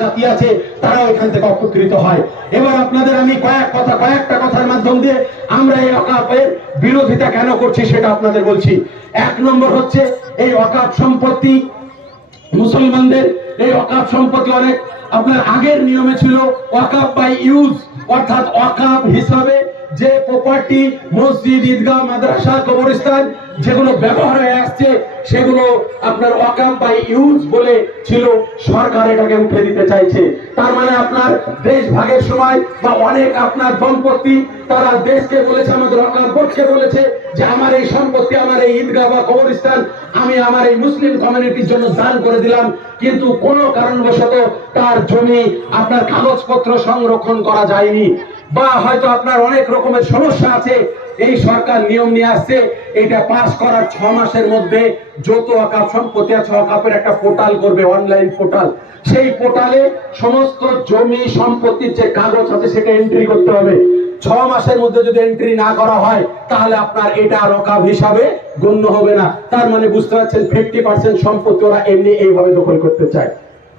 জাতি আছে তারাও এখান থেকে উপকৃত হয়। এবার আপনাদের আমি কয়েকটা কথার মাধ্যম দিয়ে আমরা এই ওয়াকফের বিরোধিতা কেন করছি সেটা আপনাদের বলছি। এক নম্বর হচ্ছে এই ওয়াকফ সম্পত্তি মুসলমানদের, এই ওয়াকফ সম্পত্তি অনেক আপনার আগের নিয়মে ছিল ওয়াকফ বাই ইউজ, অর্থাৎ ওয়াকফ হিসাবে যে প্রপার্টি মসজিদ, ঈদগাহ, মাদ্রাসা, কবরস্থান যেগুলো ব্যবহার হয়ে আসছে সেগুলো আপনার ওয়াকফ বাই ইউজ বলে ছিল, সরকার এটাকে উঠে দিতে চাইছে। তার মানে আপনার দেশ ভাগের সময় বা অনেক আপনার সম্পত্তি তারা দেশকে বলেছে, আমাদের ওয়াকফ বোর্ডকে বলেছে যে আমার এই সম্পত্তি, আমার এই ঈদগাহ বা কবরস্থান আমি আমার এই মুসলিম কমিউনিটির জন্য দান করে দিলাম, কিন্তু কোনো কারণবশত তার জমি আপনার কাগজপত্র সংরক্ষণ করা যায়নি, বা হয়তো আপনার অনেক রকমের সমস্যা আছে। এই সরকার নিয়ম নিয়ে আসছে, এটা পাস করার 6 মাসের মধ্যে যত ওয়াকফ সম্পত্তি আছে ওয়াকফের একটা পোর্টাল করবে, অনলাইন পোর্টাল। সেই পোর্টালে সমস্ত জমি সম্পত্তির যে কাগজ আছে সেটা এন্ট্রি করতে হবে। 6 মাসের মধ্যে যদি এন্ট্রি না করা হয় তাহলে আপনার এটা ওয়াকফ হিসাবে গণ্য হবে না। তার মানে বুঝতে পারছেন 50% সম্পত্তি ওরা এমনি এইভাবে দখল করতে চায়।